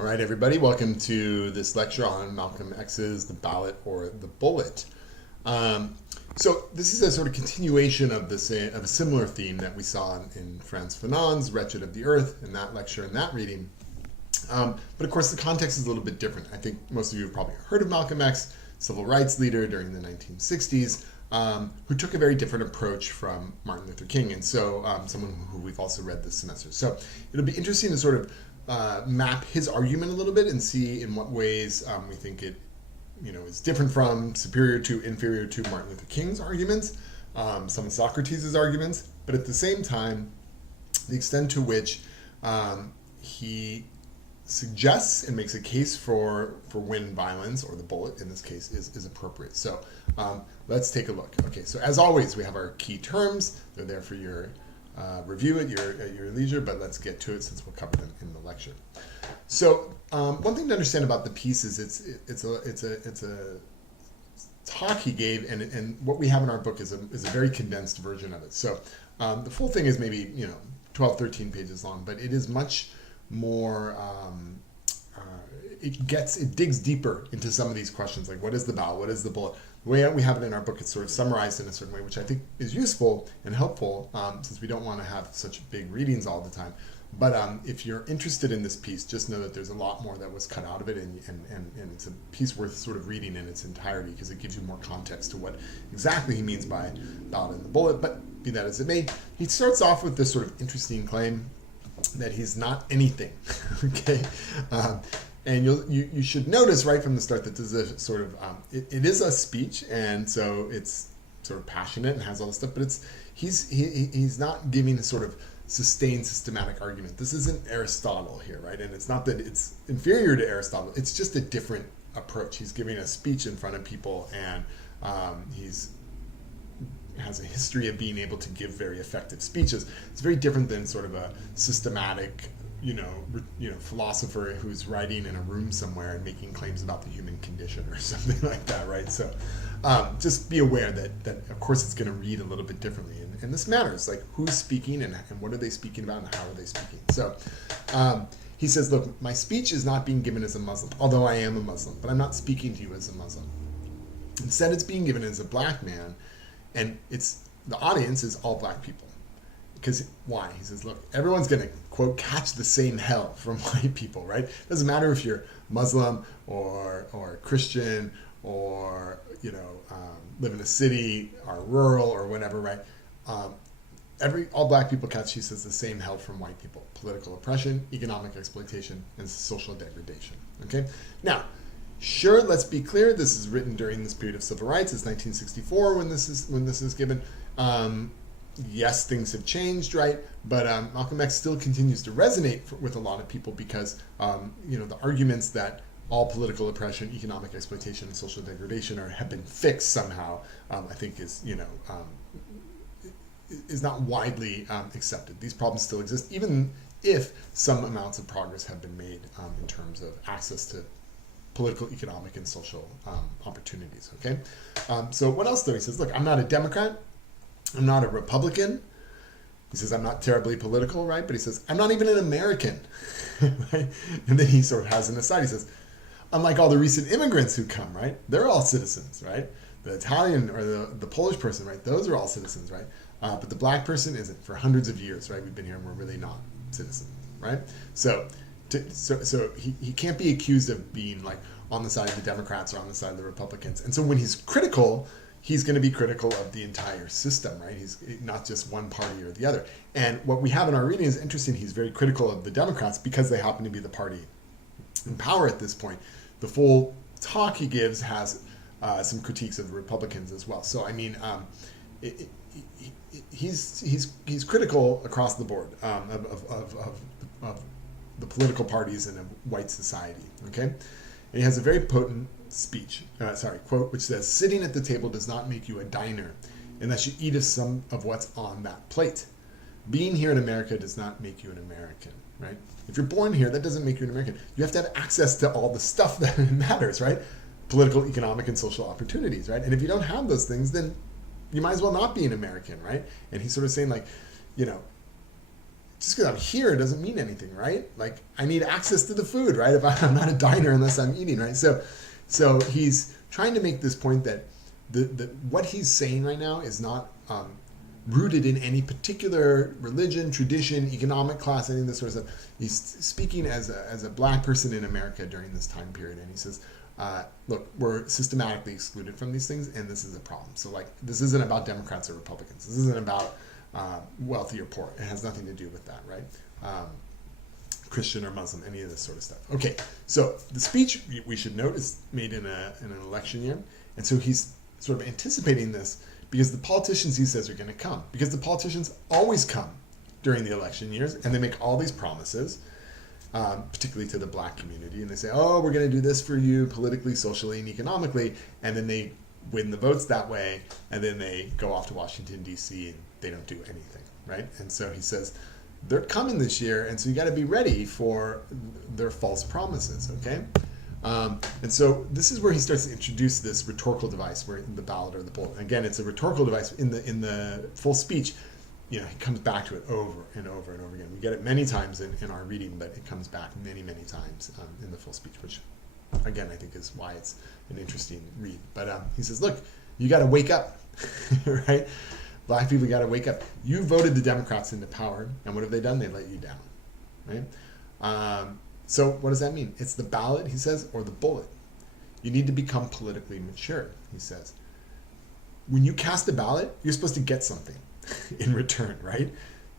All right, everybody, welcome to this lecture on Malcolm X's The Ballot or the Bullet. So this is a sort of continuation of a similar theme that we saw in Frantz Fanon's Wretched of the Earth, in that lecture and that reading. But of course, the context is a little bit different. I think most of you have probably heard of Malcolm X, civil rights leader during the 1960s, who took a very different approach from Martin Luther King, and so someone who we've also read this semester. So it'll be interesting to sort of map his argument a little bit and see in what ways we think it is different from, superior to, inferior to Martin Luther King's arguments, some of Socrates' arguments, but at the same time, the extent to which he suggests and makes a case for when violence, or the bullet in this case, is appropriate. So let's take a look. Okay, so as always, we have our key terms. They're there for your review at your leisure, but let's get to it since we'll cover them in the lecture. So one thing to understand about the piece is it's a talk he gave, and what we have in our book is a very condensed version of it. So the full thing is maybe 12, 13 pages long, but it is much more. It digs deeper into some of these questions, like what is the ballot, what is the bullet. The way we have it in our book, it's sort of summarized in a certain way, which I think is useful and helpful since we don't want to have such big readings all the time. But if you're interested in this piece, just know that there's a lot more that was cut out of it, and it's a piece worth sort of reading in its entirety because it gives you more context to what exactly he means by ballot and the bullet. But be that as it may, he starts off with this sort of interesting claim that he's not anything. Okay. And you should notice right from the start that this is a sort of it is a speech, and so it's sort of passionate and has all this stuff, but he's not giving a sort of sustained systematic argument. This isn't Aristotle here, right? And it's not that it's inferior to Aristotle. It's just a different approach. He's giving a speech in front of people, and has a history of being able to give very effective speeches. It's very different than sort of a systematic philosopher who's writing in a room somewhere and making claims about the human condition or something like that, right? So just be aware that of course it's going to read a little bit differently, and this matters, like who's speaking and what are they speaking about and how are they speaking. So he says, look, my speech is not being given as a Muslim, although I am a Muslim, but I'm not speaking to you as a Muslim. Instead, it's being given as a black man, and the audience is all black people. Because why? He says, look, everyone's going to, quote, catch the same hell from white people, right? Doesn't matter if you're Muslim or Christian or, live in a city or rural or whatever, right? All black people catch, he says, the same hell from white people. Political oppression, economic exploitation, and social degradation, okay? Now, sure, let's be clear, this is written during this period of civil rights. It's 1964 when this is given. Yes, things have changed, right? But Malcolm X still continues to resonate with a lot of people because, the arguments that all political oppression, economic exploitation, and social degradation have been fixed somehow, I think is not widely accepted. These problems still exist, even if some amounts of progress have been made in terms of access to political, economic, and social opportunities, okay? So what else though? He says, look, I'm not a Democrat. I'm not a Republican. He says, I'm not terribly political, right? But he says, I'm not even an American, right? And then he sort of has an aside. He says, unlike all the recent immigrants who come, right? They're all citizens, right? The Italian or the Polish person, right? Those are all citizens, right? But the black person isn't. For hundreds of years, right? We've been here and we're really not citizens, right? So he can't be accused of being like on the side of the Democrats or on the side of the Republicans. And so when he's critical, he's going to be critical of the entire system, right? He's not just one party or the other. And what we have in our reading is interesting. He's very critical of the Democrats because they happen to be the party in power at this point. The full talk he gives has some critiques of the Republicans as well. So I mean, he's critical across the board of the political parties in a white society. Okay, and he has a very potent speech, quote, which says, sitting at the table does not make you a diner unless you eat of some of what's on that plate. Being here in America does not make you an American, right? If you're born here, that doesn't make you an American. You have to have access to all the stuff that matters, right? Political, economic, and social opportunities, right? And if you don't have those things, then you might as well not be an American, right? And he's sort of saying like, just because I'm here doesn't mean anything, right? Like, I need access to the food, right? If I'm not a diner unless I'm eating, right? So he's trying to make this point that what he's saying right now is not rooted in any particular religion, tradition, economic class, any of this sort of stuff. He's speaking as a black person in America during this time period, and he says, look, we're systematically excluded from these things, and this is a problem. So, like, this isn't about Democrats or Republicans. This isn't about wealthy or poor. It has nothing to do with that, right? Christian or Muslim, any of this sort of stuff. Okay, so the speech, we should note, is made in an election year, and so he's sort of anticipating this because the politicians, he says, are going to come. Because the politicians always come during the election years, and they make all these promises, particularly to the black community, and they say, oh, we're going to do this for you politically, socially, and economically, and then they win the votes that way, and then they go off to Washington, D.C., and they don't do anything, right? And so he says, they're coming this year, and so you got to be ready for their false promises, okay? And so this is where he starts to introduce this rhetorical device, where the ballot or the bullet. Again, it's a rhetorical device. In the full speech, he comes back to it over and over and over again. We get it many times in our reading, but it comes back many, many times in the full speech, which, again, I think is why it's an interesting read. But he says, look, you got to wake up, right? Black people got to wake up. You voted the Democrats into power, and what have they done? They let you down, right? So what does that mean? It's the ballot, he says, or the bullet. You need to become politically mature, he says. When you cast a ballot, you're supposed to get something in return, right?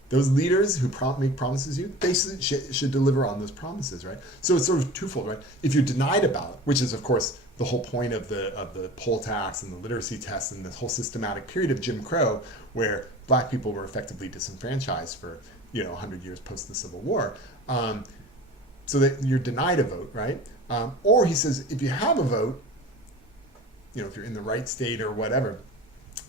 Those leaders who make promises to you, they should deliver on those promises, right? So it's sort of twofold, right? If you're denied a ballot, which is, of course, the whole point of the poll tax and the literacy test and this whole systematic period of Jim Crow, where black people were effectively disenfranchised for 100 years post the Civil War, so that you're denied a vote, right? Or he says, if you have a vote, if you're in the right state or whatever,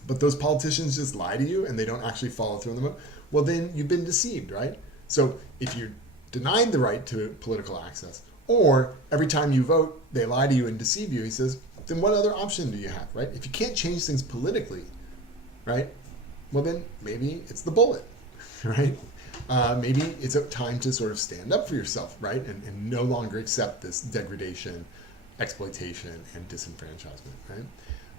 but those politicians just lie to you and they don't actually follow through on the vote, well, then you've been deceived, right? So if you're denied the right to political access, or every time you vote, they lie to you and deceive you, he says, then what other option do you have, right? If you can't change things politically, right? Well, then maybe it's the bullet, right? Maybe it's a time to sort of stand up for yourself, right? And no longer accept this degradation, exploitation, and disenfranchisement,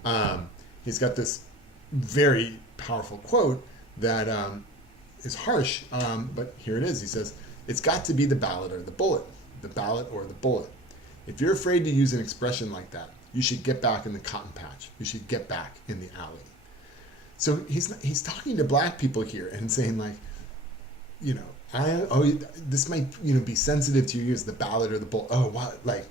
right? He's got this very powerful quote that is harsh, but here it is. He says, it's got to be the ballot or the bullet. The ballot or the bullet. If you're afraid to use an expression like that, you should get back in the cotton patch. You should get back in the alley. So he's talking to black people here and saying, like, this might be sensitive to your ears, the ballot or the bullet. Oh, what? Like,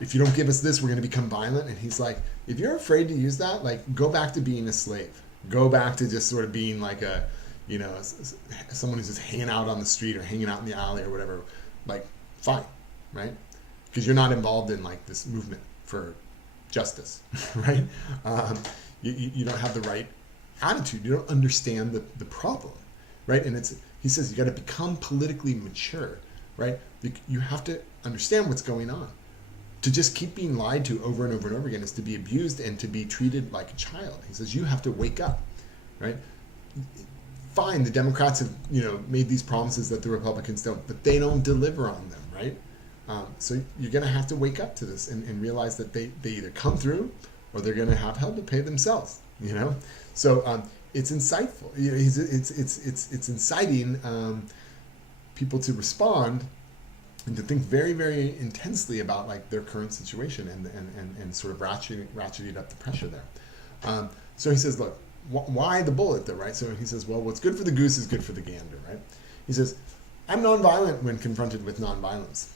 if you don't give us this, we're going to become violent. And he's like, if you're afraid to use that, like, go back to being a slave. Go back to just sort of being like someone who's just hanging out on the street or hanging out in the alley or whatever. Like, fine, right? Because you're not involved in like this movement for justice, right? You don't have the right attitude. You don't understand the problem, right? And he says you got to become politically mature, right? You have to understand what's going on. To just keep being lied to over and over and over again is to be abused and to be treated like a child. He says you have to wake up, right? Fine, the Democrats have made these promises that the Republicans don't, but they don't deliver on them, right? So you're going to have to wake up to this and realize that they either come through or they're going to have hell to pay themselves, So it's insightful. It's inciting people to respond and to think very, very intensely about like their current situation and sort of ratcheting up the pressure there. So he says, look, why the bullet though, right? So he says, well, what's good for the goose is good for the gander, right? He says, I'm nonviolent when confronted with nonviolence,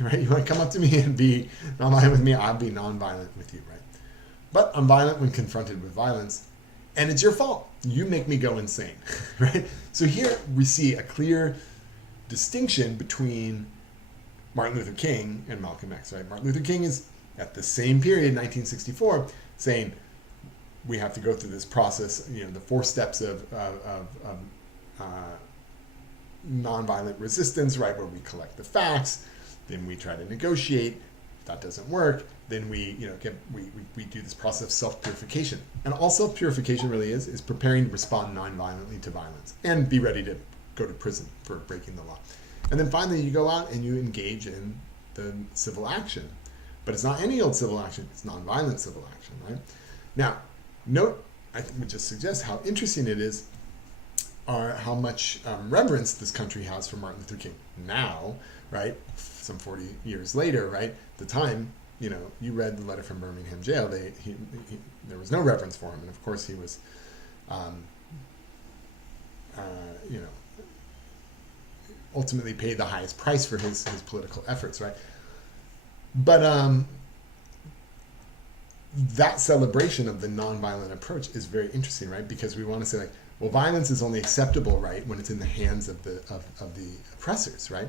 right? You want to come up to me and be nonviolent with me, I'll be nonviolent with you, right? But I'm violent when confronted with violence, and it's your fault. You make me go insane, right? So here we see a clear distinction between Martin Luther King and Malcolm X, right? Martin Luther King is at the same period, 1964, saying we have to go through this process, the 4 steps of nonviolent resistance, right? Where we collect the facts, then we try to negotiate. If that doesn't work, then we do this process of self-purification. And all self-purification really is preparing to respond non-violently to violence and be ready to go to prison for breaking the law. And then finally, you go out and you engage in the civil action. But it's not any old civil action. It's nonviolent civil action, right? Now, note, I think we just suggest how interesting it is, or how much reverence this country has for Martin Luther King. Now, right, some 40 years later, right, the time, you know, you read the letter from Birmingham jail, there was no reverence for him. And of course he was, you know, ultimately paid the highest price for his political efforts, right? But that celebration of the nonviolent approach is very interesting, right? Because we want to say, like, well, violence is only acceptable, right, when it's in the hands of the oppressors, right?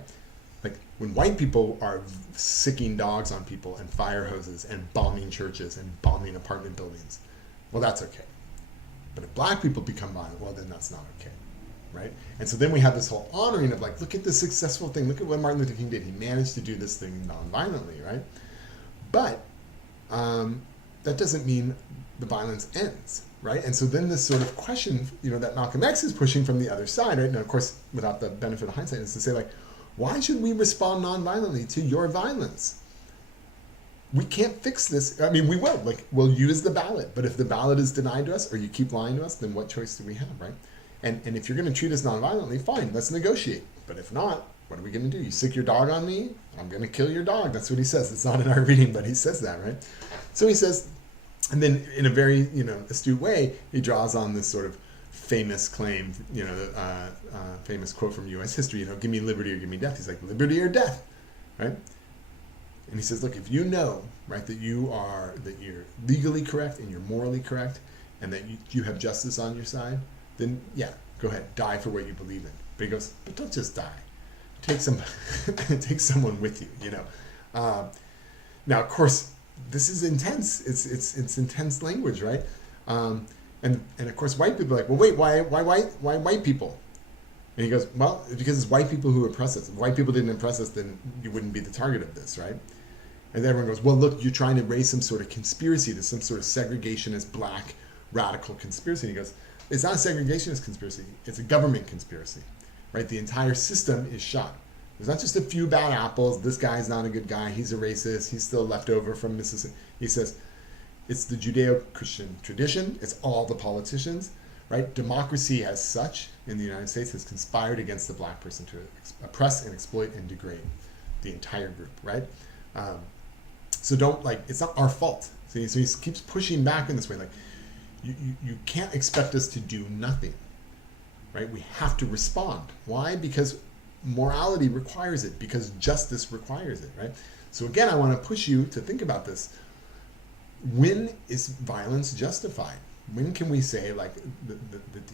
Like when white people are sicking dogs on people and fire hoses and bombing churches and bombing apartment buildings, well, that's okay. But if black people become violent, well, then that's not okay, right? And so then we have this whole honoring of, like, look at this successful thing. Look at what Martin Luther King did. He managed to do this thing non-violently, right? But that doesn't mean the violence ends, right? And so then this sort of question, you know, that Malcolm X is pushing from the other side, right? Now, of course, without the benefit of hindsight, is to say, like, why should we respond non-violently to your violence? We can't fix this. I mean, we will. Like, we'll use the ballot. But if the ballot is denied to us, or you keep lying to us, then what choice do we have, right? And if you're going to treat us non-violently, fine, let's negotiate. But if not, what are we going to do? You sick your dog on me? I'm going to kill your dog. That's what he says. It's not in our reading, but he says that, right? So he says, and then in a very, you know, astute way, he draws on this sort of famous claim, you know, famous quote from U.S. history, you know, give me liberty or give me death. He's like, liberty or death, right? And he says, look, if you know, right, that you're legally correct and you're morally correct and that you have justice on your side, then yeah, go ahead, die for what you believe in. But he goes, but don't just die. Take someone with you, you know. Now, of course, this is intense. It's intense language, right? And of course, white people are like, well, wait, why white people? And he goes, well, because it's white people who oppress us. If white people didn't oppress us, then you wouldn't be the target of this, right? And then everyone goes, well, look, you're trying to raise some sort of conspiracy. There's some sort of segregationist, black, radical conspiracy. And he goes, it's not a segregationist conspiracy. It's a government conspiracy, right? The entire system is shot. There's not just a few bad apples. This guy's not a good guy. He's a racist. He's still left over from Mississippi. He says, it's the Judeo-Christian tradition. It's all the politicians, right? Democracy as such in the United States has conspired against the black person to oppress and exploit and degrade the entire group, right? So don't, like, it's not our fault. See, so he keeps pushing back in this way, like, you can't expect us to do nothing, right? We have to respond. Why? Because morality requires it, because justice requires it, right? So again, I want to push you to think about this. When is violence justified? When can we say, like, the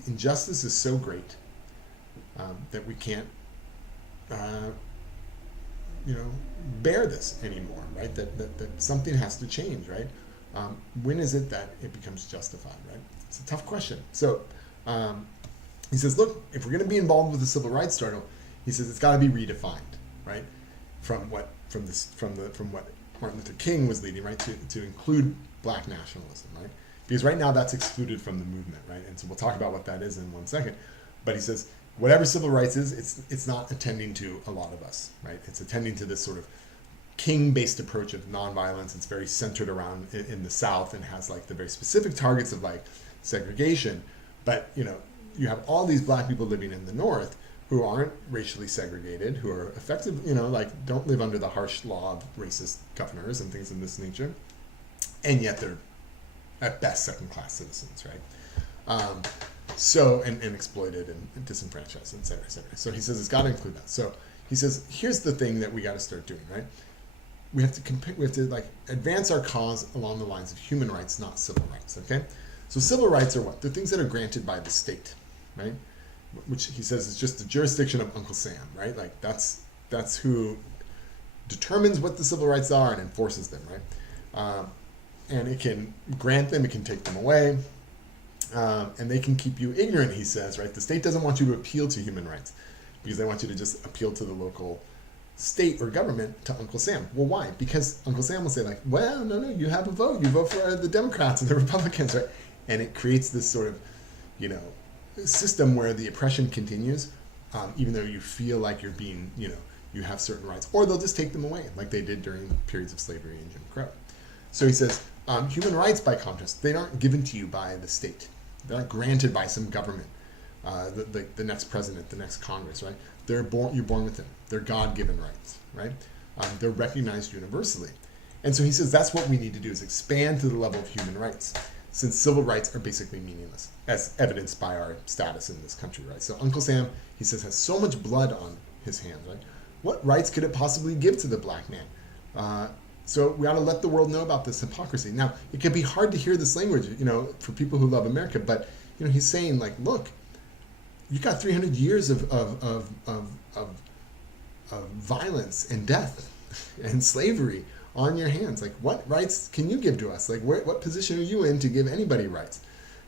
injustice is so great that we can't, you know, bear this anymore, right? That something has to change, right? When is it that it becomes justified, right? It's a tough question. So he says, look, if we're going to be involved with the civil rights struggle, he says it's got to be redefined, right? From what Martin Luther King was leading, right, to include black nationalism, right? Because right now that's excluded from the movement, right? And so we'll talk about what that is in 1 second. But he says whatever civil rights is, it's not attending to a lot of us, right? It's attending to this sort of King-based approach of nonviolence. It's very centered around in the South and has, like, the very specific targets of, like, segregation. But, you know, you have all these black people living in the North who aren't racially segregated, who are effective, you know, like, don't live under the harsh law of racist governors and things of this nature, and yet they're at best second-class citizens, right? So and exploited and disenfranchised, et cetera, et cetera. So he says it's got to include that. So he says here's the thing that we got to start doing, right? We have to compare. We have to, like, advance our cause along the lines of human rights, not civil rights. Okay, so civil rights are what? They're things that are granted by the state, right? Which he says is just the jurisdiction of Uncle Sam, right? Like that's who determines what the civil rights are and enforces them, right? And it can grant them, it can take them away, and they can keep you ignorant, he says, right? The state doesn't want you to appeal to human rights because they want you to just appeal to the local state or government, to Uncle Sam. Well, why? Because Uncle Sam will say, like, well, no, you have a vote. You vote for the Democrats and the Republicans, right? And it creates this sort of, you know, system where the oppression continues, even though you feel like you're being, you have certain rights, or they'll just take them away, like they did during periods of slavery and Jim Crow. So he says, human rights, by contrast, they aren't given to you by the state. They're not granted by some government, the next president, the next Congress, right? You're born with them. They're God-given rights, right? They're recognized universally. And so he says that's what we need to do, is expand to the level of human rights, since civil rights are basically meaningless, as evidenced by our status in this country, right? So Uncle Sam, he says, has so much blood on his hands, right? What rights could it possibly give to the black man? So we ought to let the world know about this hypocrisy. Now, it can be hard to hear this language, for people who love America, but he's saying, like, look, you got 300 years of violence and death and slavery on your hands. Like, what rights can you give to us? Like, what position are you in to give anybody rights?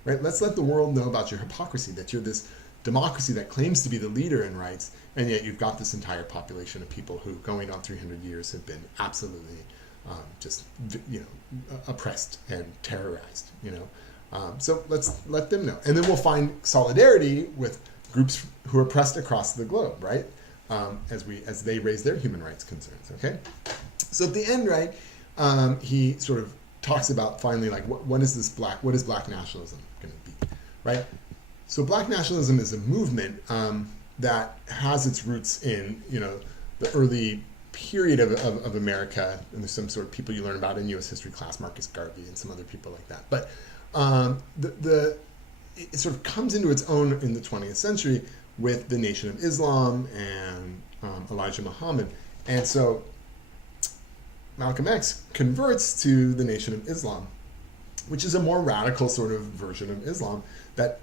Right? Let's let the world know about your hypocrisy, that you're this democracy that claims to be the leader in rights, and yet you've got this entire population of people who, going on 300 years, have been absolutely oppressed and terrorized. So let's let them know, and then we'll find solidarity with groups who are oppressed across the globe, right? As they raise their human rights concerns. Okay. So at the end, right, he sort of talks about finally, like, what is black nationalism going to be, right? So black nationalism is a movement that has its roots in, the early period of America, and there's some sort of people you learn about in U.S. history class, Marcus Garvey and some other people like that. But it sort of comes into its own in the 20th century with the Nation of Islam and Elijah Muhammad. And so Malcolm X converts to the Nation of Islam, which is a more radical sort of version of Islam that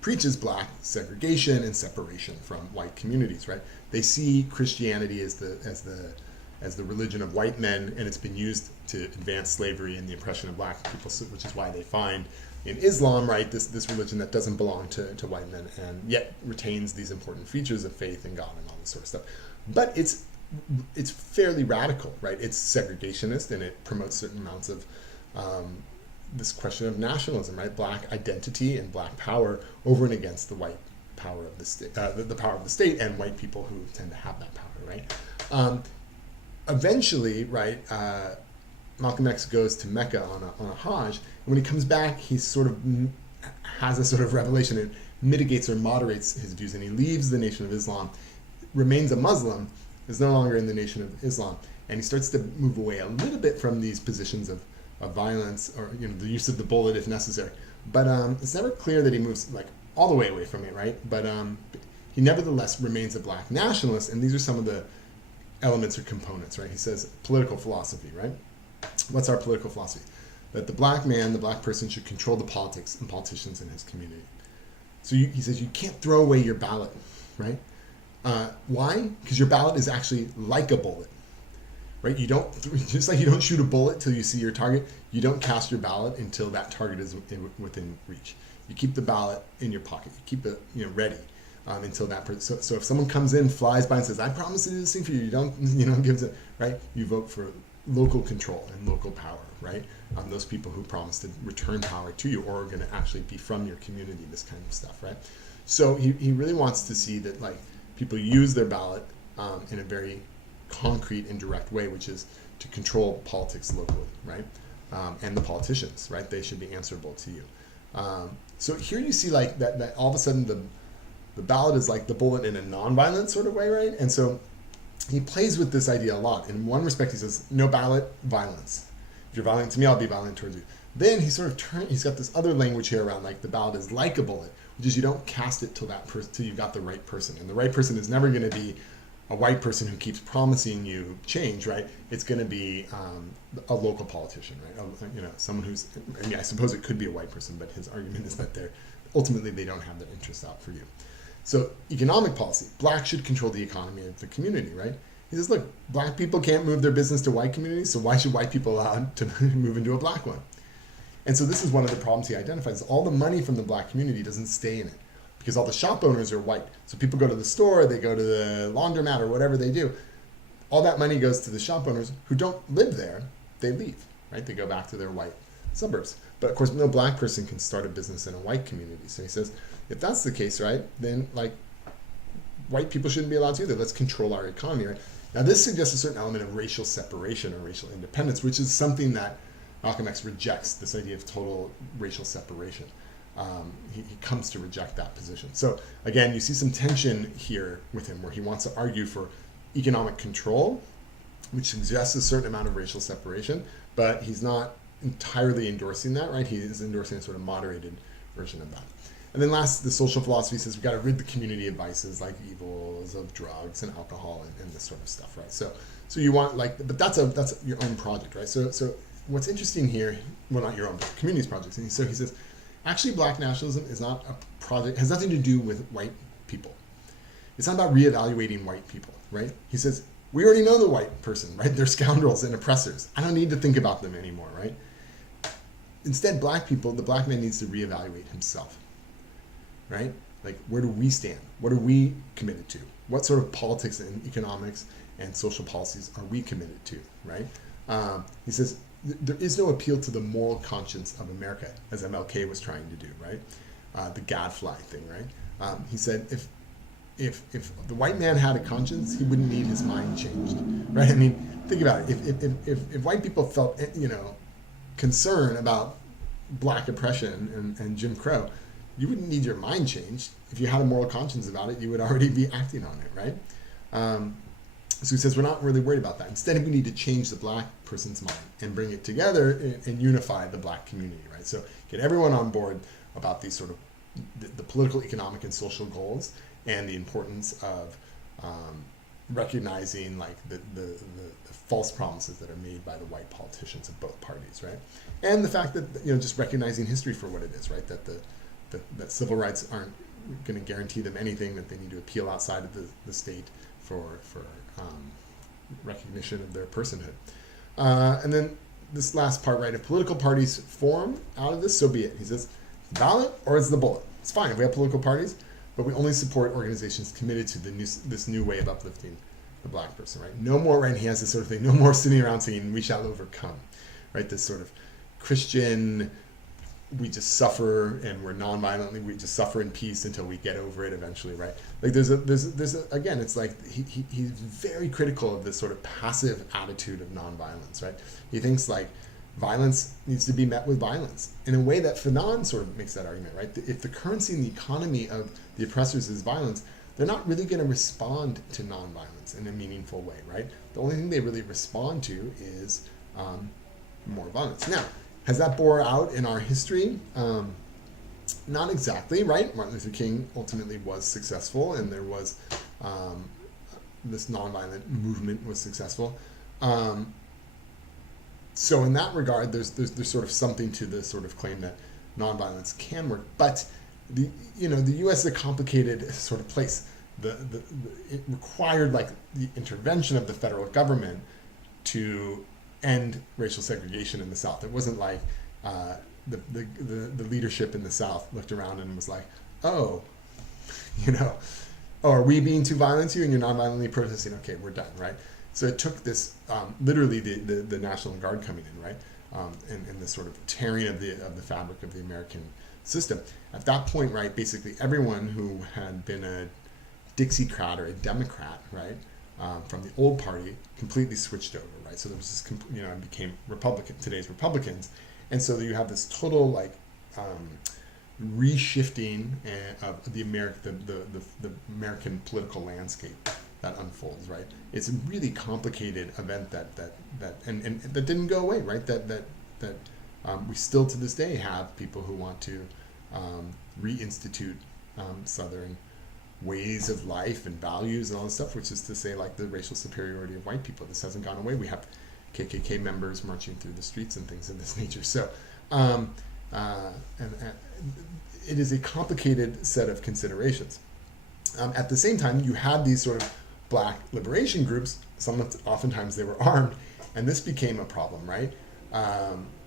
preaches black segregation and separation from white communities, right? They see Christianity as the religion of white men, and it's been used to advance slavery and the oppression of black people, which is why they find in Islam, right, this religion that doesn't belong to white men, and yet retains these important features of faith in God and all this sort of stuff. But it's fairly radical, right? It's segregationist, and it promotes certain amounts of this question of nationalism, right? Black identity and black power over and against the white power of the state, the power of the state, and white people who tend to have that power, right? Eventually, right, Malcolm X goes to Mecca on a Hajj, and when he comes back, he sort of has a sort of revelation and mitigates or moderates his views, and he leaves the Nation of Islam, remains a Muslim, is no longer in the Nation of Islam, and he starts to move away a little bit from these positions of violence, or the use of the bullet if necessary. But it's never clear that he moves like all the way away from it, right? But he nevertheless remains a black nationalist, and these are some of the elements or components, right? He says political philosophy, right? What's our political philosophy? That the black man, the black person, should control the politics and politicians in his community. So he says you can't throw away your ballot, right? Why? Because your ballot is actually like a bullet, right? You don't, just like you don't shoot a bullet till you see your target, you don't cast your ballot until that target is within reach. You keep the ballot in your pocket. You keep it, ready until that person. So if someone comes in, flies by, and says, "I promise to do this thing for you," you don't, give it, right? You vote for local control and local power, right? Those people who promise to return power to you, or are going to actually be from your community, this kind of stuff, right? So he really wants to see that, like, people use their ballot in a very concrete and direct way, which is to control politics locally, right? And the politicians, right? They should be answerable to you. So here you see, like, that all of a sudden the ballot is like the bullet in a non-violent sort of way, right? And so he plays with this idea a lot. In one respect, he says, no ballot, violence. If you're violent to me, I'll be violent towards you. Then he sort of he's got this other language here around, like, the ballot is like a bullet, which is you don't cast it till you've got the right person. And the right person is never going to be a white person who keeps promising you change, right? It's going to be a local politician, right? Someone who's, I suppose it could be a white person, but his argument is that ultimately they don't have their interests out for you. So economic policy, black should control the economy of the community, right? He says, look, black people can't move their business to white communities, so why should white people allow to move into a black one? And so this is one of the problems he identifies. All the money from the black community doesn't stay in it, because all the shop owners are white. So people go to the store, they go to the laundromat, or whatever they do. All that money goes to the shop owners who don't live there. They leave, right? They go back to their white suburbs. But of course, no black person can start a business in a white community. So he says, if that's the case, right, then, like, white people shouldn't be allowed to either. Let's control our economy, right? Now, this suggests a certain element of racial separation or racial independence, which is something that Malcolm X rejects, this idea of total racial separation. He comes to reject that position. So again, you see some tension here with him where he wants to argue for economic control, which suggests a certain amount of racial separation, but he's not entirely endorsing that, right? He is endorsing a sort of moderated version of that. And then last, the social philosophy says we've got to rid the community of vices like evils of drugs and alcohol and this sort of stuff, right? So you want but that's your own project, right? So what's interesting here, well, not your own, but the community's projects. And so he says, actually, black nationalism is not a project, has nothing to do with white people. It's not about reevaluating white people, right? He says, we already know the white person, right? They're scoundrels and oppressors. I don't need to think about them anymore, right? Instead, black people, the black man needs to reevaluate himself, right? Like, where do we stand? What are we committed to? What sort of politics and economics and social policies are we committed to, right? He says, there is no appeal to the moral conscience of America, as MLK was trying to do, right? The gadfly thing, right? He said, if the white man had a conscience, he wouldn't need his mind changed, right? I mean, think about it. If white people felt, concern about black oppression and Jim Crow, you wouldn't need your mind changed. If you had a moral conscience about it, you would already be acting on it, right? So he says we're not really worried about that. Instead, we need to change the black person's mind and bring it together and unify the black community, right? So get everyone on board about these sort of the political, economic, and social goals and the importance of recognizing like the false promises that are made by the white politicians of both parties, right? And the fact that just recognizing history for what it is, right? That civil rights aren't going to guarantee them anything, that they need to appeal outside of the state for recognition of their personhood. And then this last part, right? If political parties form out of this, so be it. He says, ballot or it's the bullet. It's fine if we have political parties, but we only support organizations committed to this new way of uplifting the black person, right? No more, right? He has this sort of thing, no more sitting around saying, we shall overcome, right? This sort of Christian, we just suffer and we're non-violently, we just suffer in peace until we get over it eventually, right? Like there's a again, it's like he's very critical of this sort of passive attitude of nonviolence, right? He thinks like violence needs to be met with violence in a way that Fanon sort of makes that argument, right? If the currency and the economy of the oppressors is violence, they're not really going to respond to nonviolence in a meaningful way, right? The only thing they really respond to is more violence. Now, has that bore out in our history? Not exactly, right? Martin Luther King ultimately was successful, and there was this nonviolent movement was successful. So in that regard, there's sort of something to the sort of claim that nonviolence can work, but the U.S. is a complicated sort of place. It required like the intervention of the federal government to end racial segregation in the South. It wasn't like the leadership in the South looked around and was like, oh, are we being too violent here and you're non-violently protesting? Okay, we're done, right? So it took this, literally the National Guard coming in, right? And this sort of tearing of the fabric of the American system. At that point, right, basically everyone who had been a Dixiecrat or a Democrat, right, from the old party completely switched over, right? So there was this, became today's Republicans. And so you have this total like reshifting of the American political landscape that unfolds, right? It's a really complicated event that that didn't go away, right? That we still to this day have people who want to reinstitute Southern ways of life and values and all this stuff, which is to say like the racial superiority of white people. This hasn't gone away. We have KKK members marching through the streets and things of this nature. So it is a complicated set of considerations. At the same time, you had these sort of black liberation groups. Oftentimes they were armed, and this became a problem, right?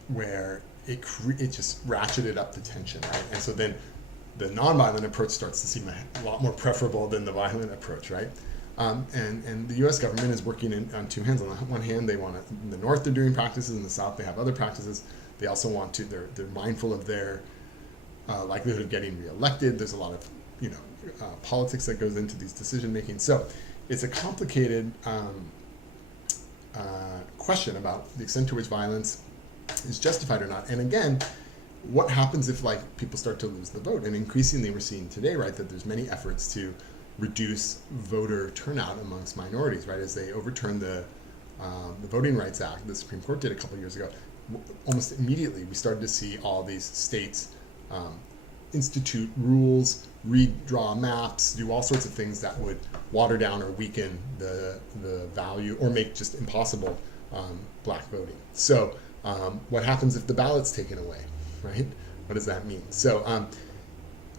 Where it just ratcheted up the tension, right? And so then the nonviolent approach starts to seem a lot more preferable than the violent approach, right? And the U.S. government is working on two hands. On the one hand, they want to, in the North they're doing practices, in the South they have other practices. They also want to, they're mindful of their likelihood of getting reelected. There's a lot of, politics that goes into these decision making. So it's a complicated question about the extent to which violence is justified or not. And again, what happens if like people start to lose the vote? And increasingly we're seeing today, right, that there's many efforts to reduce voter turnout amongst minorities, right, as they overturn the Voting Rights Act. The Supreme Court did a couple of years ago. Almost immediately we started to see all these states institute rules, redraw maps, do all sorts of things that would water down or weaken the value or make just impossible black voting. So what happens if the ballot's taken away, right? What does that mean? So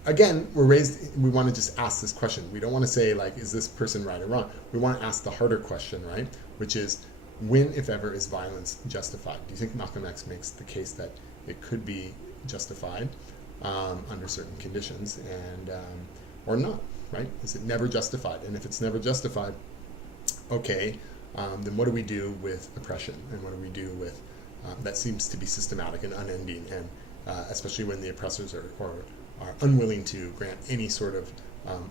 again, we want to just ask this question. We don't want to say like, is this person right or wrong? We want to ask the harder question, right? Which is, when, if ever, is violence justified? Do you think Malcolm X makes the case that it could be justified under certain conditions, and or not, right? Is it never justified? And if it's never justified, okay, then what do we do with oppression? And what do we do with that seems to be systematic and unending, and especially when the oppressors are unwilling to grant any sort of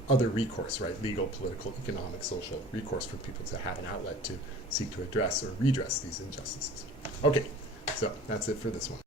other recourse, right? Legal, political, economic, social recourse for people to have an outlet to seek to address or redress these injustices. Okay, so that's it for this one.